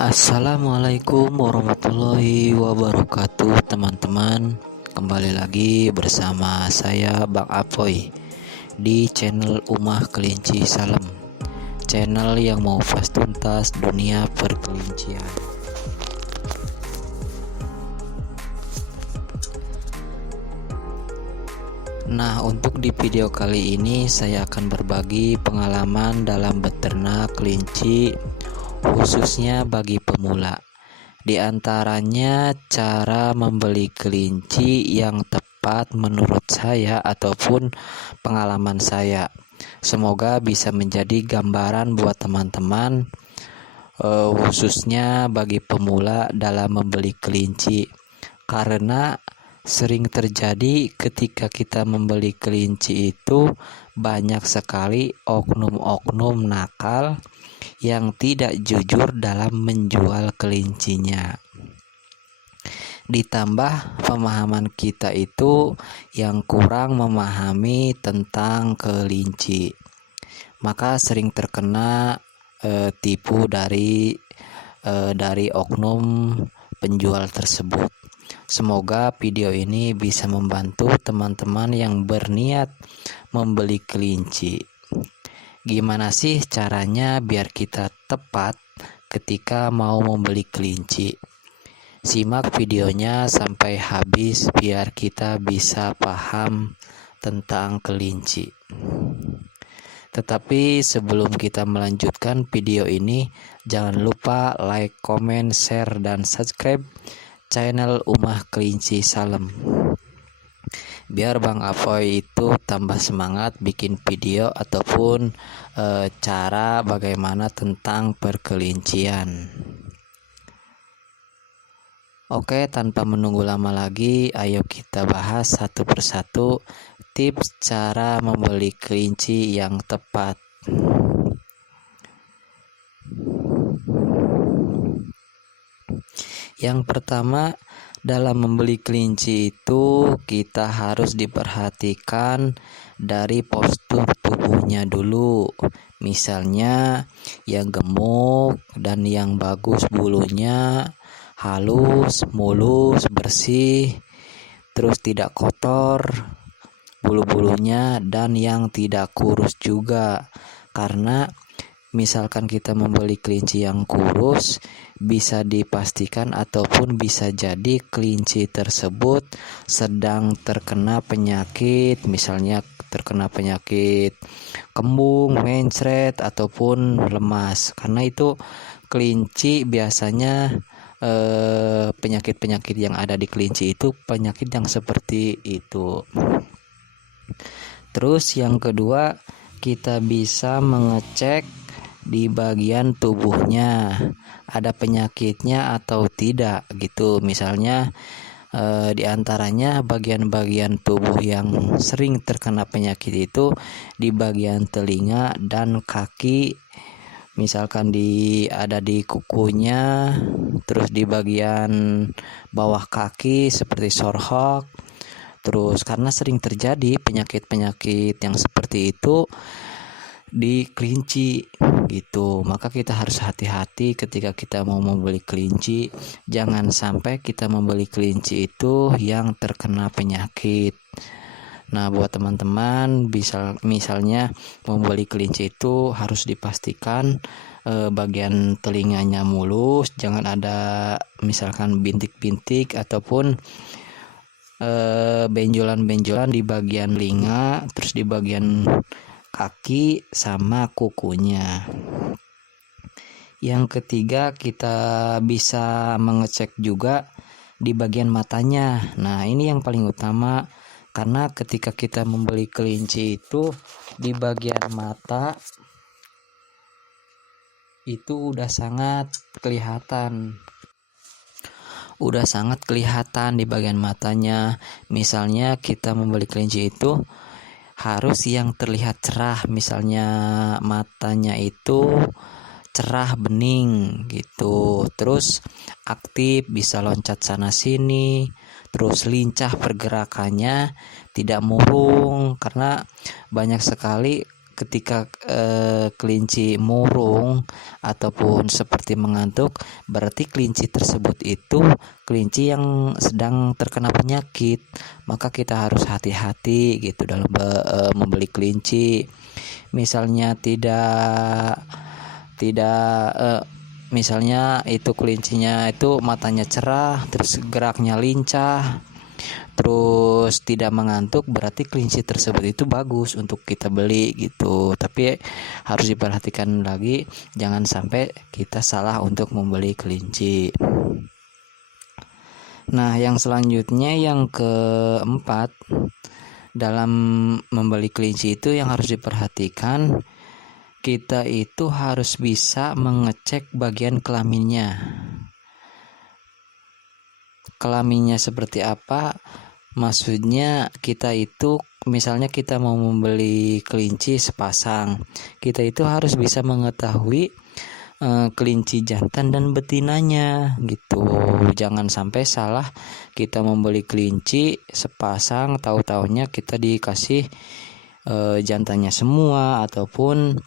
Assalamualaikum warahmatullahi wabarakatuh, teman-teman. Kembali lagi bersama saya Bang Apoy di channel Umah Kelinci Salem, channel yang mau pas tuntas dunia perkelincian. Nah, untuk di video kali ini saya akan berbagi pengalaman dalam beternak kelinci, khususnya bagi pemula. Di antaranya cara membeli kelinci yang tepat menurut saya ataupun pengalaman saya. Semoga bisa menjadi gambaran buat teman-teman, khususnya bagi pemula dalam membeli kelinci. Karena sering terjadi ketika kita membeli kelinci itu banyak sekali oknum-oknum nakal yang tidak jujur dalam menjual kelincinya. Ditambah pemahaman kita itu yang kurang memahami tentang kelinci, maka sering terkena tipu dari oknum penjual tersebut. Semoga video ini bisa membantu teman-teman yang berniat membeli kelinci. Gimana sih caranya biar kita tepat ketika mau membeli kelinci? Simak videonya sampai habis biar kita bisa paham tentang kelinci. Tetapi sebelum kita melanjutkan video ini, jangan lupa like, comment, share, dan subscribe channel Umah Kelinci Salem, biar Bang Apoy itu tambah semangat bikin video ataupun cara bagaimana tentang perkelincian. Oke, tanpa menunggu lama lagi, ayo kita bahas satu persatu tips cara membeli kelinci yang tepat. Yang pertama, dalam membeli kelinci itu kita harus diperhatikan dari postur tubuhnya dulu. Misalnya yang gemuk dan yang bagus bulunya, halus, mulus, bersih, terus tidak kotor bulu-bulunya, dan yang tidak kurus juga. Karena misalkan kita membeli kelinci yang kurus, bisa dipastikan ataupun bisa jadi kelinci tersebut sedang terkena penyakit, misalnya terkena penyakit kembung, mencret, ataupun lemas. Karena itu kelinci biasanya penyakit-penyakit yang ada di kelinci itu penyakit yang seperti itu. Terus yang kedua, kita bisa mengecek di bagian tubuhnya ada penyakitnya atau tidak gitu. Misalnya di antaranya bagian-bagian tubuh yang sering terkena penyakit itu di bagian telinga dan kaki. Misalkan ada di kukunya, terus di bagian bawah kaki seperti sorhok. Terus karena sering terjadi penyakit-penyakit yang seperti itu di kelinci gitu, maka kita harus hati-hati ketika kita mau membeli kelinci. Jangan sampai kita membeli kelinci itu yang terkena penyakit. Nah, buat teman-teman misalnya membeli kelinci itu harus dipastikan bagian telinganya mulus, jangan ada misalkan bintik-bintik ataupun benjolan-benjolan di bagian telinga, terus di bagian kaki sama kukunya. Yang ketiga, kita bisa mengecek juga di bagian matanya. Nah, ini yang paling utama, karena ketika kita membeli kelinci itu di bagian mata itu udah sangat kelihatan di bagian matanya. Misalnya kita membeli kelinci itu harus yang terlihat cerah, misalnya matanya itu cerah bening gitu, terus aktif, bisa loncat sana sini, terus lincah pergerakannya, tidak murung. Karena banyak sekali ketika kelinci murung ataupun seperti mengantuk, berarti kelinci tersebut itu kelinci yang sedang terkena penyakit. Maka kita harus hati-hati gitu dalam membeli kelinci. Misalnya misalnya itu kelincinya itu matanya cerah, terus geraknya lincah, terus tidak mengantuk, berarti kelinci tersebut itu bagus untuk kita beli gitu. Tapi harus diperhatikan lagi, jangan sampai kita salah untuk membeli kelinci. Nah, yang selanjutnya yang keempat, dalam membeli kelinci itu yang harus diperhatikan, kita itu harus bisa mengecek bagian kelaminnya. Kelaminnya seperti apa? Maksudnya kita itu misalnya kita mau membeli kelinci sepasang, kita itu harus bisa mengetahui kelinci jantan dan betinanya gitu. Jangan sampai salah kita membeli kelinci sepasang, tahu-taunya kita dikasih jantannya semua ataupun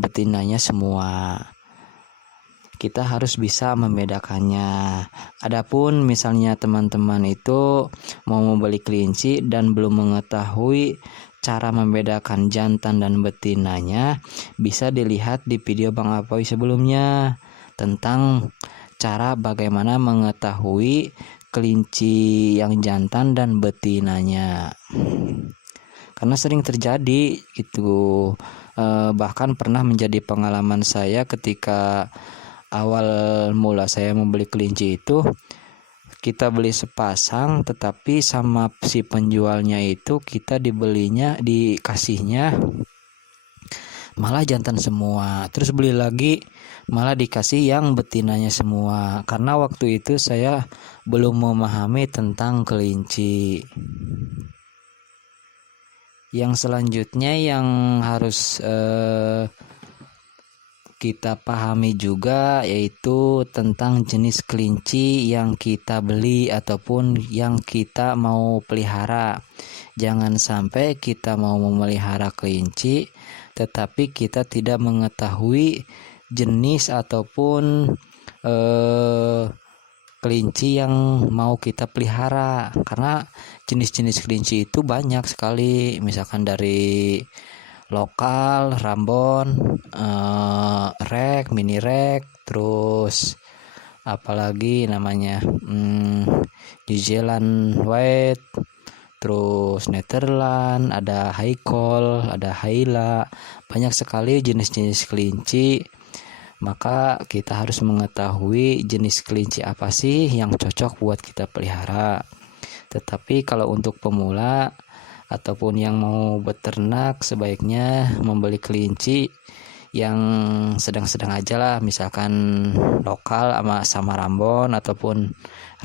betinanya semua. Kita harus bisa membedakannya. Adapun misalnya teman-teman itu mau membeli kelinci dan belum mengetahui cara membedakan jantan dan betinanya, bisa dilihat di video Bang Apoy sebelumnya tentang cara bagaimana mengetahui kelinci yang jantan dan betinanya. Karena sering terjadi gitu. Bahkan pernah menjadi pengalaman saya ketika awal mula saya membeli kelinci itu, kita beli sepasang tetapi sama si penjualnya itu kita dikasihnya malah jantan semua. Terus beli lagi malah dikasih yang betinanya semua. Karena waktu itu saya belum memahami tentang kelinci. Yang selanjutnya yang harus kita pahami juga yaitu tentang jenis kelinci yang kita beli ataupun yang kita mau pelihara. Jangan sampai kita mau memelihara kelinci tetapi kita tidak mengetahui jenis ataupun kelinci yang mau kita pelihara, karena jenis-jenis kelinci itu banyak sekali, misalkan dari lokal, Rambon, rek, mini rek, terus apalagi namanya New Zealand White, terus Netherland, ada Haikol, ada Haila, banyak sekali jenis-jenis kelinci. Maka kita harus mengetahui jenis kelinci apa sih yang cocok buat kita pelihara. Tetapi kalau untuk pemula ataupun yang mau beternak, sebaiknya membeli kelinci yang sedang-sedang aja lah, misalkan lokal sama Rambon ataupun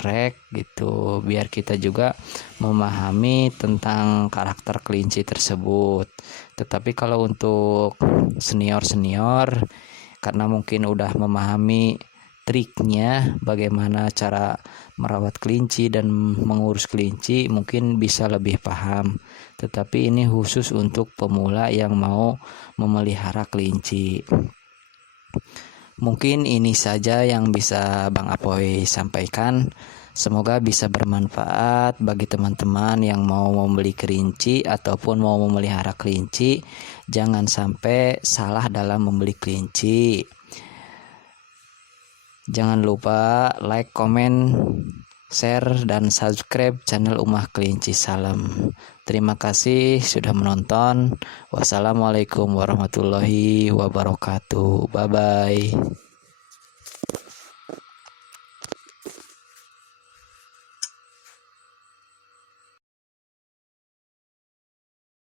rek gitu, biar kita juga memahami tentang karakter kelinci tersebut. Tetapi kalau untuk senior karena mungkin udah memahami triknya bagaimana cara merawat kelinci dan mengurus kelinci, mungkin bisa lebih paham. Tetapi ini khusus untuk pemula yang mau memelihara kelinci. Mungkin ini saja yang bisa Bang Apoy sampaikan. Semoga bisa bermanfaat bagi teman-teman yang mau membeli kelinci ataupun mau memelihara kelinci. Jangan sampai salah dalam membeli kelinci. Jangan lupa like, komen, share, dan subscribe channel Umah Kelinci. Salam. Terima kasih sudah menonton. Wassalamualaikum warahmatullahi wabarakatuh. Bye-bye.